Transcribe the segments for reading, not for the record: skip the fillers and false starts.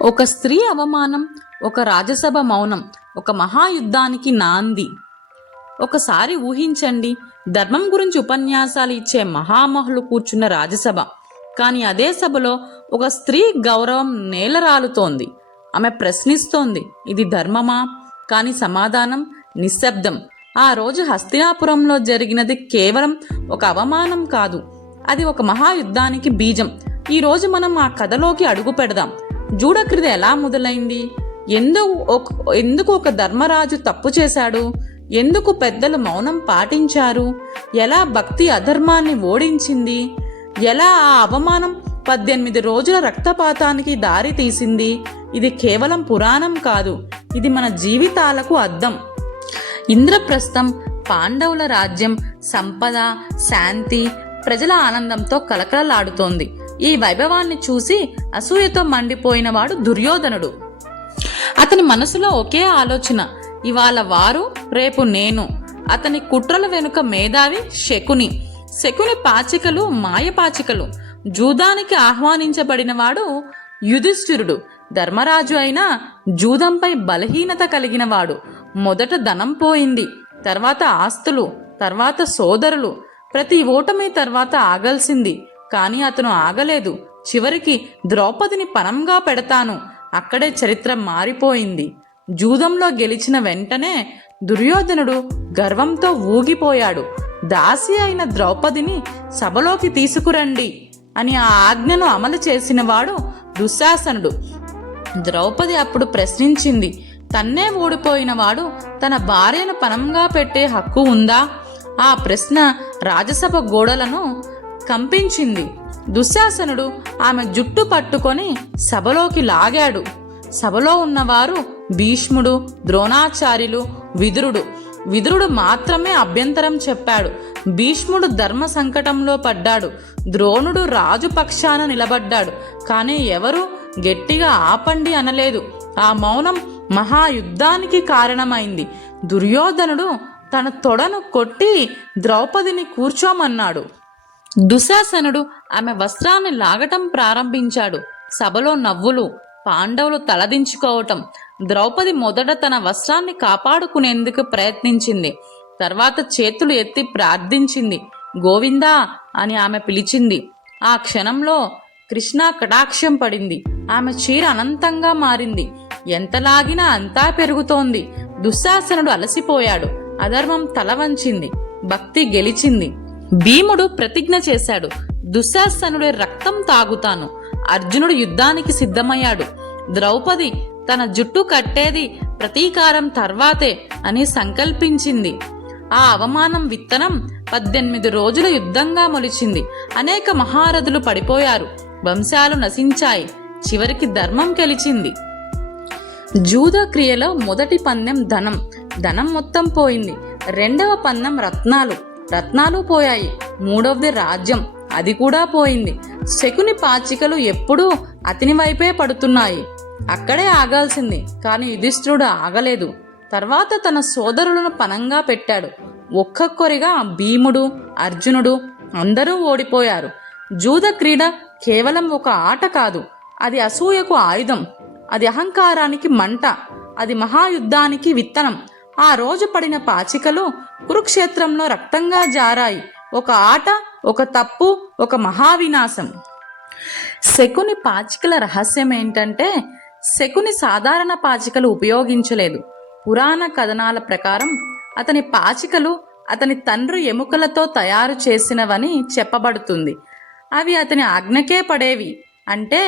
ఒక స్త్రీ అవమానం, ఒక రాజసభ మౌనం, ఒక మహాయుద్ధానికి నాంది. ఒకసారి ఊహించండి, ధర్మం గురించి ఉపన్యాసాలు ఇచ్చే మహామహులు కూర్చున్న రాజసభ. కానీ అదే సభలో ఒక స్త్రీ గౌరవం నేలరాలుతోంది. ఆమె ప్రశ్నిస్తోంది, ఇది ధర్మమా? కానీ సమాధానం నిశ్శబ్దం. ఆ రోజు హస్తినాపురంలో జరిగినది కేవలం ఒక అవమానం కాదు, అది ఒక మహాయుద్ధానికి బీజం. ఈరోజు మనం ఆ కథలోకి అడుగు పెడదాం. జూడక్రీడ ఎలా మొదలైంది? ఎందుకు ఒక ధర్మరాజు తప్పు చేశాడు? ఎందుకు పెద్దలు మౌనం పాటించారు? ఎలా భక్తి అధర్మాన్ని ఓడించింది? ఎలా ఆ అవమానం 18 రోజుల రక్తపాతానికి దారి తీసింది? ఇది కేవలం పురాణం కాదు, ఇది మన జీవితాలకు అద్దం. ఇంద్రప్రస్థం, పాండవుల రాజ్యం, సంపద, శాంతి, ప్రజల ఆనందంతో కలకలలాడుతోంది. ఈ వైభవాన్ని చూసి అసూయతో మండిపోయినవాడు దుర్యోధనుడు. అతని మనసులో ఒకే ఆలోచన, ఇవాళ వారు, రేపు నేను. అతని కుట్రల వెనుక మేధావి శకుని పాచికలు మాయపాచికలు. జూదానికి ఆహ్వానించబడినవాడు యుధిష్ఠిరుడు. ధర్మరాజు అయినా జూదంపై బలహీనత కలిగినవాడు. మొదట ధనం పోయింది, తర్వాత ఆస్తులు, తర్వాత సోదరులు. ప్రతి ఓటమి తర్వాత ఆగాల్సింది, కానీ అతను ఆగలేదు. చివరికి ద్రౌపదిని పణంగా పెడతాను. అక్కడే చరిత్ర మారిపోయింది. జూదంలో గెలిచిన వెంటనే దుర్యోధనుడు గర్వంతో ఊగిపోయాడు. దాసి అయిన ద్రౌపదిని సభలోకి తీసుకురండి అని ఆ ఆజ్ఞను అమలు చేసినవాడు దుశ్శాసనుడు. ద్రౌపది అప్పుడు ప్రశ్నించింది, తన్నే ఓడిపోయినవాడు తన భార్యను పణంగా పెట్టే హక్కు ఉందా? ఆ ప్రశ్న రాజసభ గోడలను కంపించింది. దుశ్శాసనుడు ఆమె జుట్టు పట్టుకొని సభలోకి లాగాడు. సభలో ఉన్నవారు భీష్ముడు, ద్రోణాచార్యులు, విదురుడు మాత్రమే అభ్యంతరం చెప్పాడు. భీష్ముడు ధర్మ సంకటంలో పడ్డాడు. ద్రోణుడు రాజు పక్షాన నిలబడ్డాడు. కానీ ఎవరు గట్టిగా ఆపండి అనలేదు. ఆ మౌనం మహాయుద్ధానికి కారణమైంది. దుర్యోధనుడు తన తొడను కొట్టి ద్రౌపదిని కూర్చోమన్నాడు. దుశ్శాసనుడు ఆమె వస్త్రాన్ని లాగటం ప్రారంభించాడు. సభలో నవ్వులు, పాండవులు తలదించుకోవటం. ద్రౌపది మొదట తన వస్త్రాన్ని కాపాడుకునేందుకు ప్రయత్నించింది. తర్వాత చేతులు ఎత్తి ప్రార్థించింది. గోవిందా అని ఆమె పిలిచింది. ఆ క్షణంలో కృష్ణ కటాక్షం పడింది. ఆమె చీర అనంతంగా మారింది. ఎంత లాగినా అంతా పెరుగుతోంది. దుశ్శాసనుడు అలసిపోయాడు. అధర్మం తల వంచింది. భక్తి గెలిచింది. భీముడు ప్రతిజ్ఞ చేశాడు, దుశ్శాసనుడి రక్తం తాగుతాను. అర్జునుడు యుద్ధానికి సిద్ధమయ్యాడు. ద్రౌపది తన జుట్టు కట్టేది ప్రతీకారం తర్వాతే అని సంకల్పించింది. ఆ అవమానం విత్తనం 18 రోజుల యుద్ధంగా మొలిచింది. అనేక మహారథులు పడిపోయారు. వంశాలు నశించాయి. చివరికి ధర్మం గెలిచింది. జూద క్రియలో మొదటి పందెం ధనం మొత్తం పోయింది. రెండవ పందెం రత్నాలు పోయాయి. మూడవది రాజ్యం, అది కూడా పోయింది. శకుని పాచికలు ఎప్పుడూ అతని వైపే పడుతున్నాయి. అక్కడే ఆగాల్సింది, కానీ యుధిష్ఠిరుడు ఆగలేదు. తర్వాత తన సోదరులను పణంగా పెట్టాడు. ఒక్కొక్కరిగా భీముడు, అర్జునుడు అందరూ ఓడిపోయారు. జూద క్రీడ కేవలం ఒక ఆట కాదు, అది అసూయకు ఆయుధం, అది అహంకారానికి మంట, అది మహాయుద్ధానికి విత్తనం. ఆ రోజు పడిన పాచికలు కురుక్షేత్రంలో రక్తంగా జారాయి. ఒక ఆట, ఒక తప్పు, ఒక మహావినాశం. శకుని పాచికల రహస్యం ఏంటంటే, శకుని సాధారణ పాచికలు ఉపయోగించలేదు. పురాణ కథనాల ప్రకారం అతని పాచికలు అతని తండ్రి ఎముకలతో తయారు చేసినవని చెప్పబడుతుంది. అవి అతని ఆజ్ఞకే పడేవి. అంటే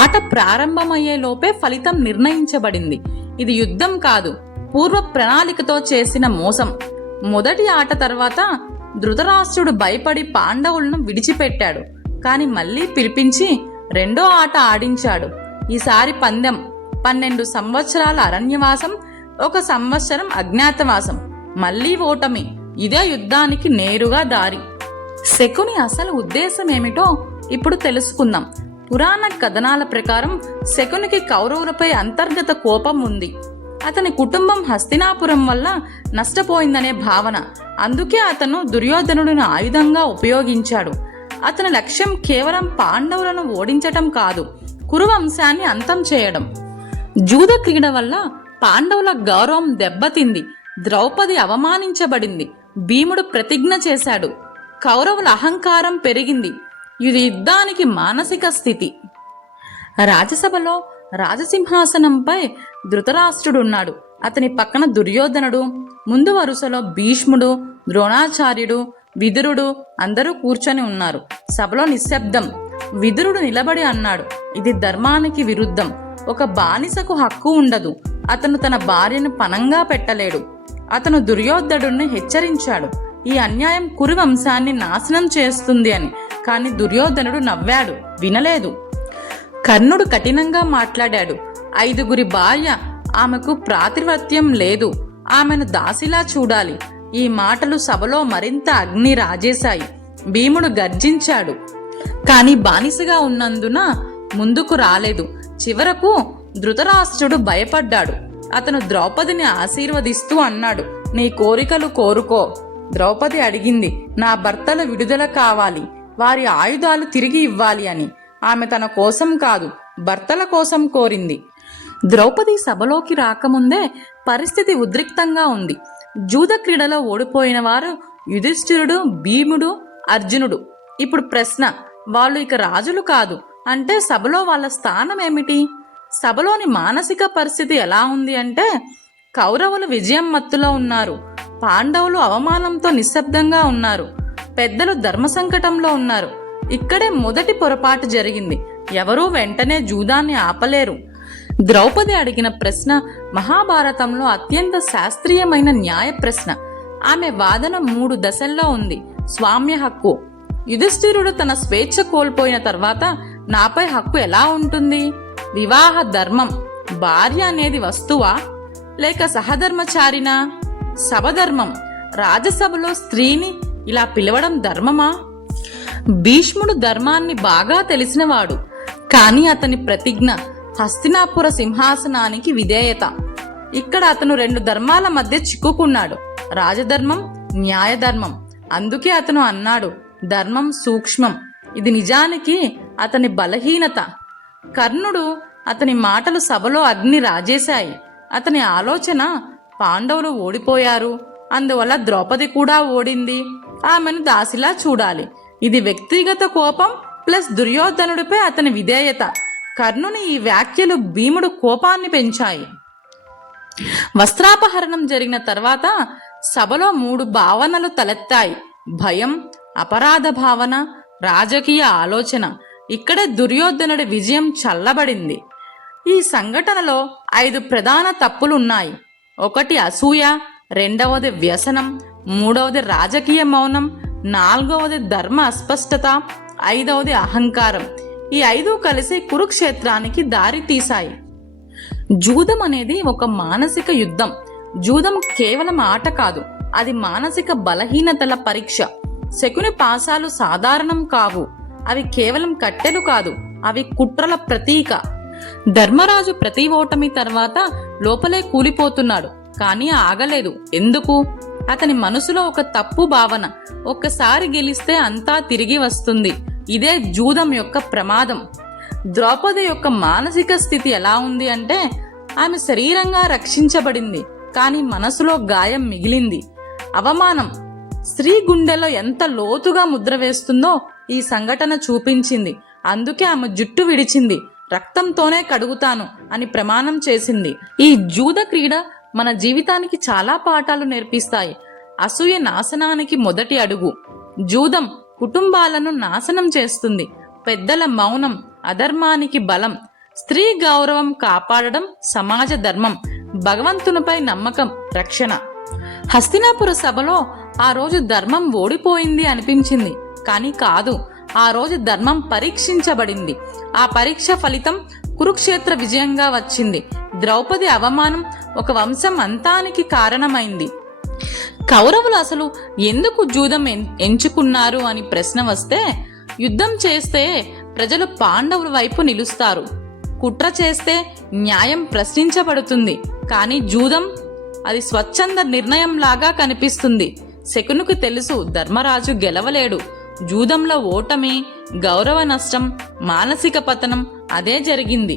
ఆట ప్రారంభమయ్యే లోపే ఫలితం నిర్ణయించబడింది. ఇది యుద్ధం కాదు, పూర్వ ప్రణాళికతో చేసిన మోసం. మొదటి ఆట తర్వాత ధృతరాష్ట్రుడు భయపడి పాండవులను విడిచిపెట్టాడు. కాని మళ్ళీ పిలిపించి రెండో ఆట ఆడించాడు. ఈసారి పందెం 12 సంవత్సరాల అరణ్యవాసం, 1 సంవత్సరం అజ్ఞాతవాసం, మళ్ళీ ఓటమి. ఇదే యుద్ధానికి నేరుగా దారి. శకుని అసలు ఉద్దేశం ఏమిటో ఇప్పుడు తెలుసుకుందాం. పురాణ కథనాల ప్రకారం శకునికి కౌరవులపై అంతర్గత కోపం ఉంది. అతని కుటుంబం హస్తినాపురం వల్ల నష్టపోయిందనే భావన. అందుకే అతను దుర్యోధనుడిని ఆయుధంగా ఉపయోగించాడు. అతని లక్ష్యం కేవలం పాండవులను ఓడించటం కాదు, కురువంశాన్ని అంతం చేయడం. జూద క్రీడ వల్ల పాండవుల గౌరవం దెబ్బతింది. ద్రౌపది అవమానించబడింది. భీముడు ప్రతిజ్ఞ చేశాడు. కౌరవుల అహంకారం పెరిగింది. ఇది యుద్ధానికి మానసిక స్థితి. రాజసభలో రాజసింహాసనంపై ధృతరాష్ట్రుడున్నాడు. అతని పక్కన దుర్యోధనుడు, ముందు వరుసలో భీష్ముడు, ద్రోణాచార్యుడు, విదురుడు అందరూ కూర్చొని ఉన్నారు. సభలో నిశ్శబ్దం. విదురుడు నిలబడి అన్నాడు, ఇది ధర్మానికి విరుద్ధం. ఒక బానిసకు హక్కు ఉండదు. అతను తన భార్యను పణంగా పెట్టలేడు. అతను దుర్యోధనుడిని హెచ్చరించాడు, ఈ అన్యాయం కురు వంశాన్ని నాశనం చేస్తుంది అని. కాని దుర్యోధనుడు నవ్వాడు, వినలేదు. కర్ణుడు కఠినంగా మాట్లాడాడు, 5గురి భార్య, ఆమెకు ప్రాతిపత్యం లేదు. ఆమెను దాసిలా చూడాలి. ఈ మాటలు సభలో మరింత అగ్ని రాజేశాయి. భీముడు గర్జించాడు, కాని బానిసగా ఉన్నందున ముందుకు రాలేదు. చివరకు ధృతరాష్ట్రుడు భయపడ్డాడు. అతను ద్రౌపదిని ఆశీర్వదిస్తూ అన్నాడు, నీ కోరికలు కోరుకో. ద్రౌపది అడిగింది, నా భర్తల విడుదల కావాలి, వారి ఆయుధాలు తిరిగి ఇవ్వాలి అని. ఆమె తన కోసం కాదు, భర్తల కోసం కోరింది. ద్రౌపది సభలోకి రాకముందే పరిస్థితి ఉద్రిక్తంగా ఉంది. జూద క్రీడలో ఓడిపోయిన వారు యుధిష్ఠిరుడు, భీముడు, అర్జునుడు. ఇప్పుడు ప్రశ్న, వాళ్ళు ఇక రాజులు కాదు అంటే సభలో వాళ్ళ స్థానం ఏమిటి? సభలోని మానసిక పరిస్థితి ఎలా ఉంది అంటే, కౌరవులు విజయం మత్తులో ఉన్నారు. పాండవులు అవమానంతో నిశ్శబ్దంగా ఉన్నారు. పెద్దలు ధర్మ సంకటంలో ఉన్నారు. ఇక్కడే మొదటి పొరపాటు జరిగింది. ఎవరూ వెంటనే జూదాన్ని ఆపలేరు. ద్రౌపది అడిగిన ప్రశ్న మహాభారతంలో అత్యంత శాస్త్రీయమైన న్యాయ ప్రశ్న. ఆమె వాదన 3 దశల్లో ఉంది. స్వామ్య హక్కు. యుధిష్ఠిరుడు తన స్వేచ్ఛ కోల్పోయిన తర్వాత నాపై హక్కు ఎలా ఉంటుంది? వివాహ ధర్మం. భార్య అనేది వస్తువా లేక సహధర్మచారినా? సభధర్మం. రాజసభలో స్త్రీని ఇలా పిలవడం ధర్మమా? భీష్ముడు ధర్మాన్ని బాగా తెలిసినవాడు. కాని అతని ప్రతిజ్ఞ హస్తినాపుర సింహాసనానికి విధేయత. ఇక్కడ అతను 2 ధర్మాల మధ్య చిక్కుకున్నాడు, రాజధర్మం, న్యాయధర్మం. అందుకే అతను అన్నాడు, ధర్మం సూక్ష్మం. ఇది నిజానికి అతని బలహీనత. కర్ణుడు, అతని మాటలు సభలో అగ్ని రాజేశాయి. అతని ఆలోచన, పాండవులు ఓడిపోయారు, అందువల్ల ద్రౌపది కూడా ఓడింది, ఆమెను దాసిలా చూడాలి. ఇది వ్యక్తిగత కోపం ప్లస్ దుర్యోధనుడిపై అతని విధేయత. కర్ణుని ఈ వ్యాఖ్యలు భీముడు కోపాన్ని పెంచాయి. వస్త్రాపహరణం జరిగిన తర్వాత సభలో 3 భావనలు తలెత్తాయి. భయం, అపరాధ భావన, రాజకీయ ఆలోచన. ఇక్కడే దుర్యోధనుడి విజయం చల్లబడింది. ఈ సంఘటనలో 5 ప్రధాన తప్పులున్నాయి. 1 అసూయ, 2వది వ్యసనం, 3వది రాజకీయ మౌనం, 4వది ధర్మ అస్పష్టత, 5వది అహంకారం. ఈ 5 కలిసి కురుక్షేత్రానికి దారి తీశాయి. జూదం అనేది ఒక మానసిక యుద్ధం. జూదం కేవలం ఆట కాదు, అది మానసిక బలహీనతల పరీక్ష. శకుని పాశాలు సాధారణం కావు. అవి కేవలం కట్టెలు కాదు, అవి కుట్రల ప్రతీక. ధర్మరాజు ప్రతి ఓటమి తర్వాత లోపలే కూలిపోతున్నాడు, కానీ ఆగలేదు. ఎందుకు? అతని మనసులో ఒక తప్పు భావన, ఒక్కసారి గెలిస్తే అంతా తిరిగి వస్తుంది. ఇదే జూదం యొక్క ప్రమాదం. ద్రౌపది యొక్క మానసిక స్థితి ఎలా ఉంది అంటే, ఆమె శరీరంగా రక్షించబడింది, కానీ మనసులో గాయం మిగిలింది. అవమానం స్త్రీ గుండెలో ఎంత లోతుగా ముద్ర వేస్తుందో ఈ సంఘటన చూపించింది. అందుకే ఆమె జుట్టు విడిచింది, రక్తంతోనే కడుగుతాను అని ప్రమాణం చేసింది. ఈ జూద క్రీడ మన జీవితానికి చాలా పాఠాలు నేర్పిస్తాయి. అసూయ నాశనానికి మొదటి అడుగు. జూదం కుటుంబాలను నాశనం చేస్తుంది. పెద్దల మౌనం అధర్మానికి బలం. స్త్రీ గౌరవం కాపాడడం సమాజ ధర్మం. భగవంతునిపై నమ్మకం రక్షణ. హస్తినాపుర సభలో ఆ రోజు ధర్మం ఓడిపోయింది అనిపించింది, కానీ కాదు. ఆ రోజు ధర్మం పరీక్షించబడింది. ఆ పరీక్ష ఫలితం కురుక్షేత్ర విజయంగా వచ్చింది. ద్రౌపది అవమానం ఒక వంశం అంతానికి కారణమైంది. కౌరవులు అసలు ఎందుకు జూదం ఎంచుకున్నారు అని ప్రశ్న వస్తే, యుద్ధం చేస్తే ప్రజలు పాండవుల వైపు నిలుస్తారు, కుట్ర చేస్తే న్యాయం ప్రశ్నించబడుతుంది. కానీ జూదం అది స్వచ్ఛంద నిర్ణయంలాగా కనిపిస్తుంది. శకునికి తెలుసు ధర్మరాజు గెలవలేడు. జూదంలో ఓటమి, గౌరవ నష్టం, మానసిక పతనం అదే జరిగింది.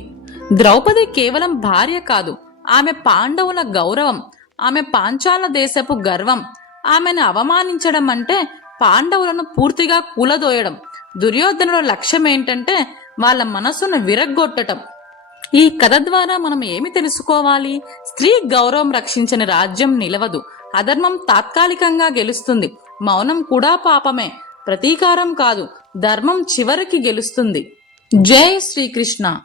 ద్రౌపది కేవలం భార్య కాదు, ఆమె పాండవుల గౌరవం, ఆమె పాంచాల దేశపు గర్వం. ఆమెను అవమానించడం అంటే పాండవులను పూర్తిగా కూలదోయడం. దుర్యోధనుల లక్ష్యం ఏంటంటే వాళ్ళ మనసును విరగ్గొట్టడం. ఈ కథ ద్వారా మనం ఏమి తెలుసుకోవాలి? స్త్రీ గౌరవం రక్షించని రాజ్యం నిలవదు. అధర్మం తాత్కాలికంగా గెలుస్తుంది. మౌనం కూడా పాపమే, ప్రతీకారం కాదు, ధర్మం చివరికి గెలుస్తుంది. జై శ్రీకృష్ణ.